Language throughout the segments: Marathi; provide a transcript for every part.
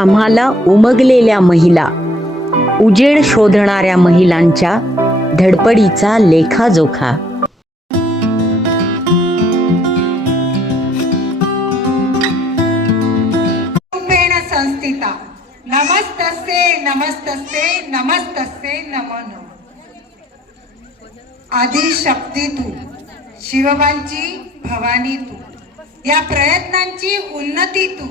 आम्हाला उमगलेल्या महिला उजेड शोधणाऱ्या महिलांच्या धडपडीचा लेखाजोखा. रूपेण संस्थिता. नमस्तस्ते नमस्तस्ते नमस्तस्ते नमो नम आदी शक्ती तू शिवबांची भवानी तू. या प्रयत्नांची उन्नती तू.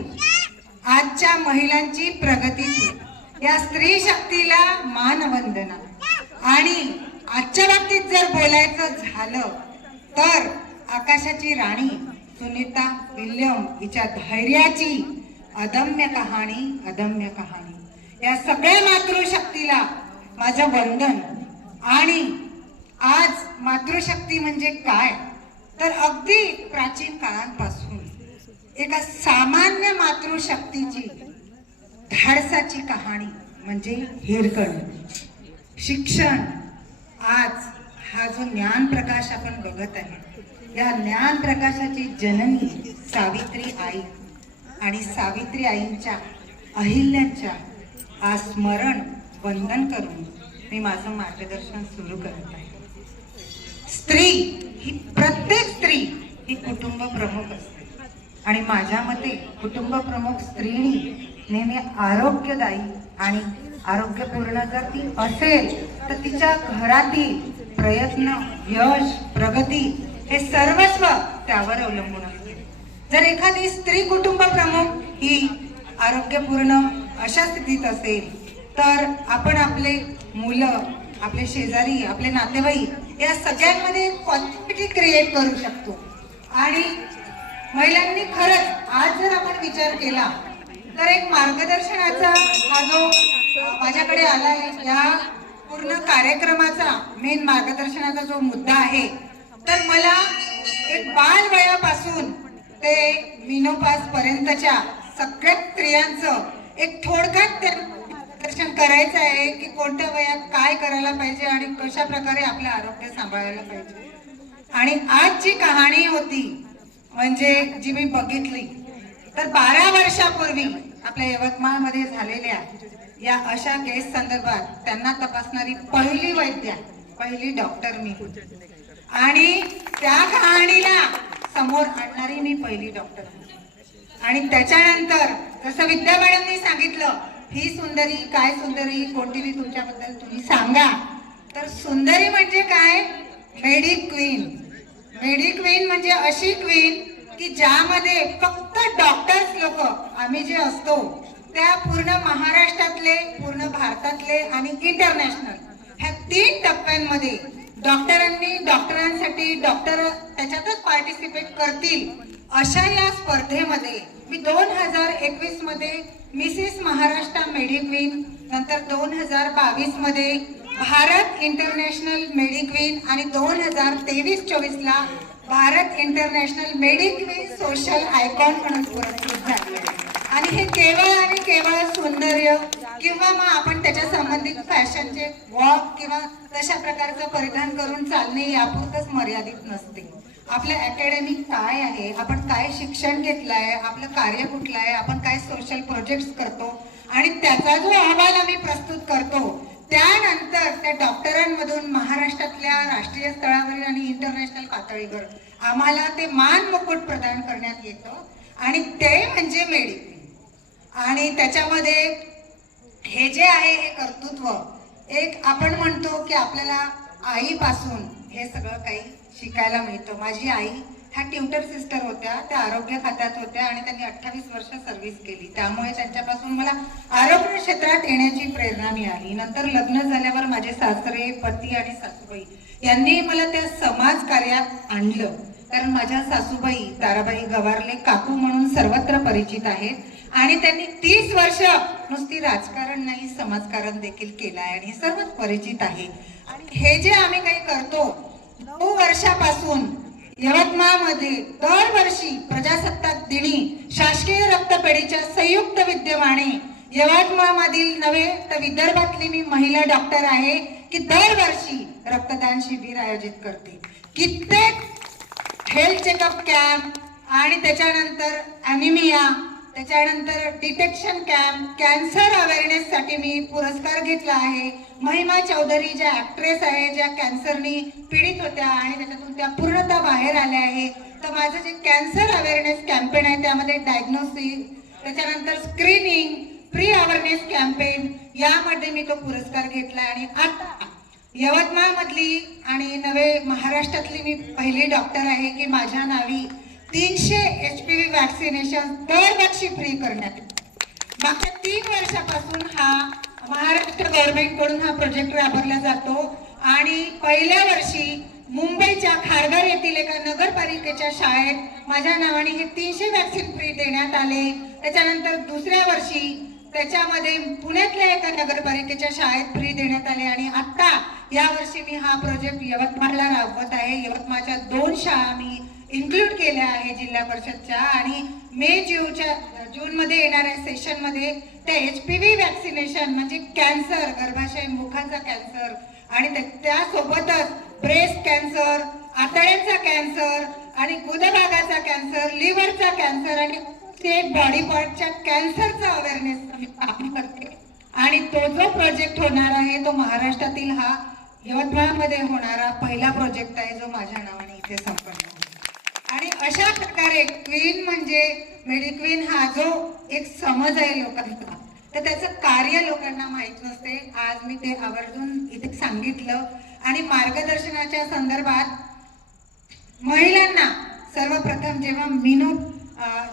आजच्या महिलांची प्रगती या स्त्री शक्तीला मानवंदना. आणि आजच्या बाबतीत जर बोलायचं झालं तर आकाशाची राणी सुनीता विल्यम हिच्या धैर्याची अदम्य कहाणी अदम्य कहाणी. या सगळ्या मातृशक्तीला माझं वंदन. आणि आज मातृशक्ती म्हणजे काय? तर अगदी प्राचीन काळांपासून एका सामान्य मातृशक्तीची धाडसाची कहाणी म्हणजे हेरकण. शिक्षण. आज हा जो ज्ञान प्रकाश आपण बघत आहे या ज्ञान प्रकाशाची जननी सावित्री आई आणि सावित्री आईंच्या अहिल्याच्या आज स्मरण वंदन करून मी माझं मार्गदर्शन सुरू करत आहे. स्त्री ही प्रत्येक स्त्री ही कुटुंब प्रमुख असते. आणि माझ्या मते कुटुंब प्रमुख स्त्रीनी नेहमी आरोग्यदायी आणि आरोग्यपूर्ण जर ती असेल तर तिच्या घरातील प्रयत्न यश प्रगती हे सर्वस्व त्यावर अवलंबून असते. जर एखादी स्त्री कुटुंब प्रमुख ही आरोग्यपूर्ण अशा स्थितीत असेल तर आपण आपले मुलं आपले शेजारी आपले नातेवाईक या सगळ्यांमध्ये पॉझिटिव्हिटी क्रिएट करू शकतो. आणि महिलांनी खरंच आज जर आपण विचार केला तर एक मार्गदर्शनाचा हा जो माझ्याकडे आला आहे या पूर्ण कार्यक्रमाचा मेन मार्गदर्शनाचा जो मुद्दा आहे तर मला एक बाल वयापासून ते मिनोपास पर्यंतच्या सगळ्या स्त्रियांचं एक थोडक्यात मार्गदर्शन करायचं आहे की कोणत्या वयात काय करायला पाहिजे आणि कशा प्रकारे आपलं आरोग्य सांभाळायला पाहिजे. आणि आज जी कहाणी होती म्हणजे जी मी बघितली तर बारा वर्षापूर्वी आपल्या यवतमाळमध्ये झालेल्या या अशा केस संदर्भात त्यांना तपासणारी पहिली वैद्य पहिली डॉक्टर मी. आणि त्या कहाणीला समोर आणणारी मी पहिली डॉक्टर आणि त्याच्यानंतर जसं विद्या मॅडमनी सांगितलं ही सुंदरी काय सुंदरी कोणती बी तुमच्याबद्दल तुम्ही सांगा. तर सुंदरी म्हणजे काय? मेडी क्वीन लेडी क्वीन म्हणजे अशी क्वीन की ज्यामध्ये फक्त डॉक्टर्स लोक आम्ही जे असतो त्या पूर्ण महाराष्ट्रातले पूर्ण भारतातले आणि इंटरनॅशनल ह्या तीन टप्प्यांमध्ये डॉक्टरांनी डॉक्टरांसाठी डॉक्टर त्याच्यातच पार्टिसिपेट करतील अशा या स्पर्धेमध्ये मी दोन हजार एकवीसमध्ये मिसेस महाराष्ट्र मेडिक्वीन नंतर दोन हजार बावीसमध्ये भारत इंटरनॅशनल मेडिक्वीन आणि दोन हजार तेवीस चोवीसला Bharat international Mediqueen social icon म्हणून पुरस्कृत झाले. आणि हे केवळ आणि केवळ सौंदर्य किंवा मग आपण त्याच्या संबंधित फॅशनचे वॉक किंवा तशा प्रकारचं परिधान करून चालणे यापुरतच मर्यादित नसते. आपलं अकॅडमी काय आहे? आपण काय शिक्षण घेतलंय? आपलं कार्य कुठलं आहे? आपण काय सोशल प्रोजेक्ट्स करतो? आणि त्याचा जो अहवाल आम्ही प्रस्तुत करतो त्यानंतर त्या डॉक्टरांमधून महाराष्ट्रातल्या राष्ट्रीय स्तरावरील आणि इंटरनॅशनल पातळीवर आम्हाला ते मान मुकुट प्रदान करण्यात येतं. आणि ते म्हणजे मेडिकल आणि त्याच्यामध्ये हे जे आहे हे कर्तृत्व एक आपण म्हणतो की आपल्याला आईपासून हे सगळं काही शिकायला मिळतं. माझी आई ह्या ट्युटर सिस्टर होत्या त्या आरोग्य खात्यात होत्या आणि त्यांनी अठ्ठावीस वर्ष सर्व्हिस केली. त्यामुळे त्यांच्यापासून मला आरोग्य क्षेत्रात येण्याची प्रेरणा मिळाली. नंतर लग्न झाल्यावर माझे सासरे पती आणि सासूबाई यांनी मला त्या समाज कार्यात आणलं. कारण माझ्या सासूबाई ताराबाई गवारले काकू म्हणून सर्वत्र परिचित आहेत आणि त्यांनी तीस वर्ष नुसती राजकारण नाही समाजकारण देखील केलं आहे आणि सर्वच परिचित आहे. आणि हे जे आम्ही काही करतो नऊ वर्षापासून यवतमाळमध्ये दरवर्षी प्रजासत्ताक दिनी शासकीय रक्तपेढीच्या संयुक्त विद्यमाने यवतमाळमधील नव्हे तर विदर्भातली मी महिला डॉक्टर आहे की दरवर्षी रक्तदान शिबिर आयोजित करते. कित्येक हेल्थ चेकअप कॅम्प आणि त्याच्यानंतर अनिमिया त्याच्यानंतर डिटेक्शन कॅम्प कॅन्सर अवेअरनेससाठी मी पुरस्कार घेतला आहे. महिमा चौधरी ज्या ऍक्ट्रेस आहे ज्या कॅन्सरनी पीडित होत्या आणि त्याच्यातून त्या पूर्णतः बाहेर आल्या आहे तर माझं जे कॅन्सर अवेअरनेस कॅम्पेन आहे त्यामध्ये डायग्नोसिस त्याच्यानंतर स्क्रीनिंग प्री अवेअरनेस कॅम्पेन यामध्ये मी तो पुरस्कार घेतला आणि आता यवतमाळमधली आणि नवे महाराष्ट्रातली मी पहिली डॉक्टर आहे की माझ्या नावी तीनशे एच पी व्ही वॅक्सिनेशन दरवर्षी फ्री करण्यात मागच्या तीन वर्षापासून हा महाराष्ट्र गव्हर्नमेंटकडून हा प्रोजेक्ट राबवला जातो. आणि पहिल्या वर्षी मुंबईच्या खारघर येथील एका नगरपालिकेच्या शाळेत माझ्या नावाने हे तीनशे वॅक्सिन फ्री देण्यात आले. त्याच्यानंतर दुसऱ्या वर्षी त्याच्यामध्ये पुण्यातल्या एका नगरपालिकेच्या शाळेत फ्री देण्यात आले. आणि आता या वर्षी मी हा प्रोजेक्ट यवतमाळला राबवत आहे. यवतमाळच्या दोन शाळा मी इन्क्लूड केल्या आहे जिल्हा परिषदच्या आणि मे जूनच्या जून मध्ये येणाऱ्या सेशनमध्ये त्या एच पी व्ही वॅक्सिनेशन म्हणजे कॅन्सर गर्भाशय मुखाचा कॅन्सर आणि त्या- त्यासोबतच ब्रेस्ट कॅन्सर आतड्यांचा कॅन्सर आणि गुदभागाचा कॅन्सर लिव्हरचा कॅन्सर आणि ते बॉडी पार्टच्या कॅन्सरचा अवेअरनेस आपण करते. आणि तो जो प्रोजेक्ट होणार आहे तो महाराष्ट्रातील हा यवतमाळमध्ये होणारा पहिला प्रोजेक्ट आहे जो माझ्या नावाने इथे संपन्न होतो. आणि अशा प्रकारे क्वीन म्हणजे मेडिक्वीन हा जो एक समज आहे लोकांचा तर त्याचं कार्य लोकांना माहीत नसते. आज मी ते आवर्जून इथे सांगितलं. आणि मार्गदर्शनाच्या संदर्भात महिलांना सर्वप्रथम जेव्हा मिनू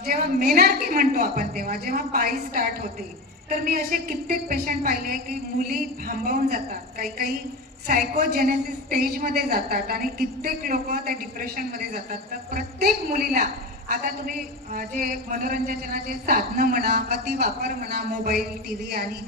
जेव्हा मेनार्की म्हणतो आपण तेव्हा जेव्हा पायी स्टार्ट होते तर मी असे कित्येक पेशंट पाहिले की मुली थांबवून जातात. काही काही सायकोजेनेसिस स्टेजमध्ये जातात आणि कित्येक लोक त्या डिप्रेशनमध्ये जातात. तर प्रत्येक मुलीला आता तुम्ही जे मनोरंजनाचे साधनं म्हणा अति वापर म्हणा मोबाईल टीव्ही आणि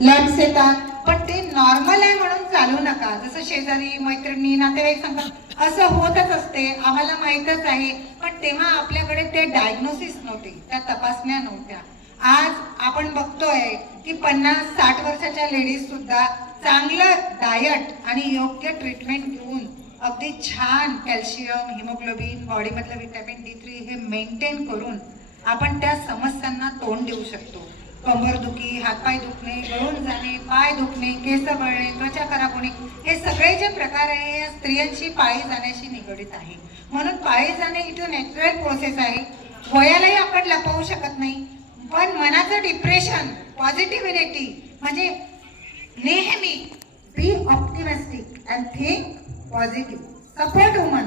लॅम्प्स येतात पण ते नॉर्मल आहे म्हणून चालू नका. जसं शेजारी मैत्रिणी नातेवाईक सांगतात असं होतच असते आम्हाला माहीतच आहे. पण तेव्हा आपल्याकडे ते डायग्नोसिस नव्हते त्या तपासण्या नव्हत्या. आज आपण बघतोय की पन्नास साठ वर्षाच्या लेडीज सुद्धा चांगलं डायट आणि योग्य ट्रीटमेंट घेऊन अगदी छान कॅल्शियम हिमोग्लोबिन बॉडीमधलं व्हिटॅमिन डी थ्री हे मेंटेन करून आपण त्या समस्यांना तोंड देऊ शकतो. कंबरदुखी हातपाय दुखणे गळून जाणे पाय दुखणे केस गळणे त्वचा खराब होणे हे सगळे जे प्रकार आहे या स्त्रियांची पाळी जाण्याशी निगडीत आहे. म्हणून पाळी जाणे इट नॅचरल प्रोसेस आहे. वयालाही आपण लपवू शकत नाही. पण मनाचं डिप्रेशन पॉझिटिव्हिटी म्हणजे नेहमी be optimistic and think positive support women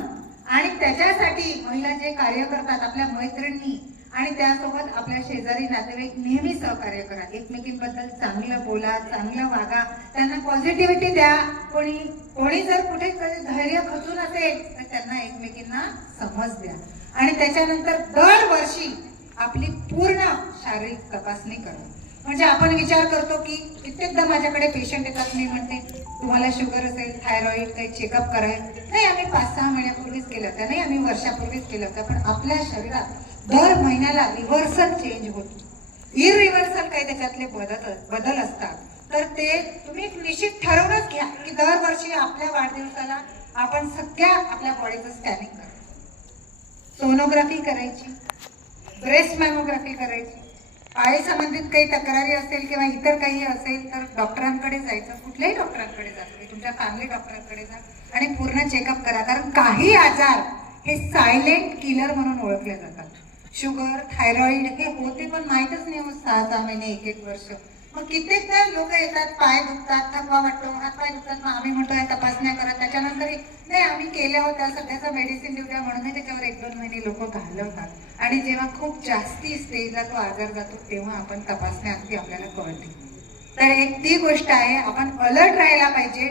आणि त्याच्यासाठी महिला जे कार्य करतात आपल्या मैत्रिणी आणि त्यासोबत आपल्या शेजारी नातेवाईक नेहमी सहकार्य करा. एकमेकींबद्दल चांगलं बोला चांगलं वागा. त्यांना पॉझिटिव्हिटी द्या. कोणी कोणी जर कुठे धैर्य खचून असेल तर त्यांना एकमेकींना समज द्या. आणि त्याच्यानंतर दरवर्षी आपली पूर्ण शारीरिक तपासणी करा. म्हणजे आपण विचार करतो की कित्येकदा माझ्याकडे पेशंट येतात मी म्हणते तुम्हाला शुगर असेल थायरॉइड काही चेकअप करायला नाही आम्ही पाच सहा महिन्यापूर्वीच केलं होतं. नाही आम्ही वर्षापूर्वीच केलं होतं. पण आपल्या शरीरात दर महिन्याला रिव्हर्सल चेंज होतो. इरिव्हर्सल काही त्याच्यातले बदल बदल असतात. तर ते तुम्ही निश्चित ठरवूनच घ्या की दरवर्षी आपल्या वाढदिवसाला आपण सगळ्या आपल्या बॉडीचं स्कॅनिंग करायचं सोनोग्राफी करायची. ब्रेस्ट मॅमोग्राफी करायची. आय संबंधित काही तक्रारी असेल किंवा इतर काही असेल तर डॉक्टरांकडे जायचं कुठल्याही डॉक्टरांकडे जा तुम्ही तुमच्या फॅमिली डॉक्टरांकडे जा आणि पूर्ण चेकअप करा. कारण काही आजार हे सायलेंट किलर म्हणून ओळखले जातात. शुगर थायरॉईड हे होते पण माहीतच नाही होत सहा सहा महिने एक एक वर्ष. मग कित्येकदा लोक येतात पाय दुखतात थकवा वाटतो हात पाय दुखतात. मग आम्ही म्हणतो या तपासण्या करा. त्याच्यानंतर नाही आम्ही केल्या होत्या सध्याचं मेडिसिन देऊया म्हणून त्याच्यावर एक दोन महिने लोक घालवतात. आणि जेव्हा खूप जास्ती स्टेजला तो आजार जातो तेव्हा आपण तपासण्या अगदी आपल्याला कळते तर एक ती गोष्ट आहे आपण अलर्ट राहायला पाहिजे.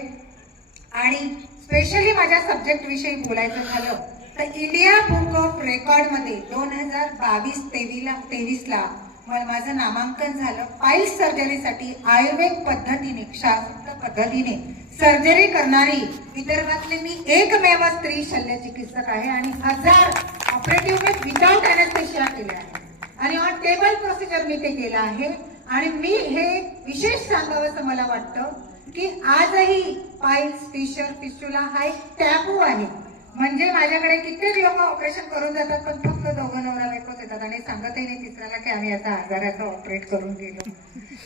आणि स्पेशली माझ्या सब्जेक्ट विषयी बोलायचं झालं तर इंडिया बुक ऑफ रेकॉर्डमध्ये दोन हजार बावीस तेवीला तेवीसला माझं नामांकन झालं. पाईल सर्जरीसाठी आयुर्वेद पद्धतीने शास्त्र पद्धतीने सर्जरी करणारी विदर्भातली मी एकमेव स्त्री शल्य चिकित्सक आहे आणि हजार ऑपरेटिव्ह विदाउट अॅनेस्थेशिया केले आहे. आणि ऑन टेबल प्रोसिजर मी ते केलं आहे. आणि मी हे विशेष सांगावं असं मला वाटतं की आजही पाईल्स फिशर फिस्टुला हा एक टॅबू आहे. म्हणजे माझ्याकडे कित्येक लोक ऑपरेशन करून जातात पण फक्त दोघं नवरा बायकोच येतात. आणि सांगतही नाही तिसऱ्याला की आम्ही आता आजाराचं ऑपरेट करून गेलो.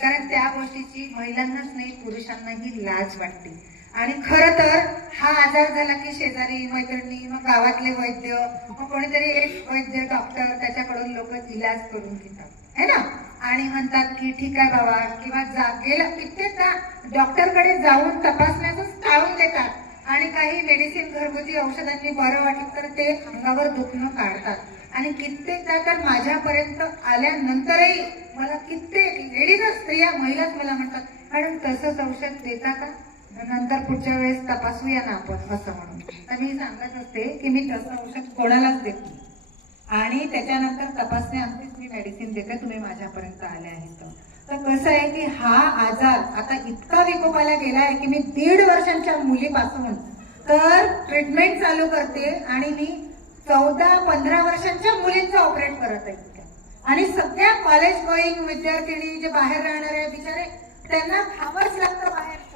कारण त्या गोष्टीची महिलांनाच नाही पुरुषांनाही लाज वाटते. आणि खर तर हा आजार झाला की शेजारी मैत्रिणी मग गावातले वैद्य मग कोणीतरी एक वैद्य डॉक्टर त्याच्याकडून लोक इलाज करून घेतात. है ना? आणि म्हणतात की ठीक आहे बाबा किंवा जा गेलं कित्येकदा डॉक्टरकडे जाऊन तपासण्याचं टाळून देतात. आणि काही मेडिसिन घरगुती औषधांनी बरं वाटलं तर ते अंगावर दुखणं काढतात. आणि कित्येकदा तर माझ्यापर्यंत आल्यानंतरही मला कित्येक लेडीजच स्त्रिया महिलाच मला म्हणतात मॅडम तसंच औषध देता का? नंतर पुढच्या वेळेस तपासूया ना आपण असं म्हणून. तर मी सांगत असते की मी तसं औषध कोणालाच देत नाही. आणि त्याच्यानंतर तपासण्याअंतीच मी मेडिसिन देते तुम्ही माझ्यापर्यंत आले आहेत. तर. कसं आहे की हा आजार आता इतका विकोपाला गेला आहे की मी दीड वर्षांच्या मुलीपासून तर ट्रीटमेंट चालू करते आणि मी चौदा पंधरा वर्षांच्या मुलींचं ऑपरेट करत आहे. आणि सगळ्या कॉलेज गोईंग विद्यार्थिनी जे बाहेर राहणारे बिचारे त्यांना खावंच लागतं बाहेर.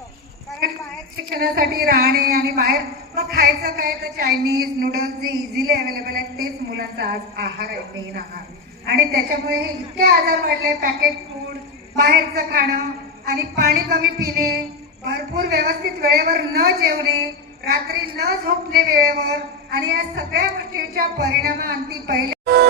कारण बाहेर शिक्षणासाठी राहणे आणि बाहेर मग खायचं काय तर चायनीज नूडल्स जे इझिली अवेलेबल आहेत तेच मुलांचा आज आहार आहे मेन आहार. आणि त्याच्यामुळे हे इतके आजार वाढले पॅकेट फूड बाहेरचं खाणं आणि पाणी कमी पिणे भरपूर व्यवस्थित वेळेवर न जेवणे रात्री न झोपणे वेळेवर आणि या सगळ्या गोष्टींच्या परिणामांती पहिले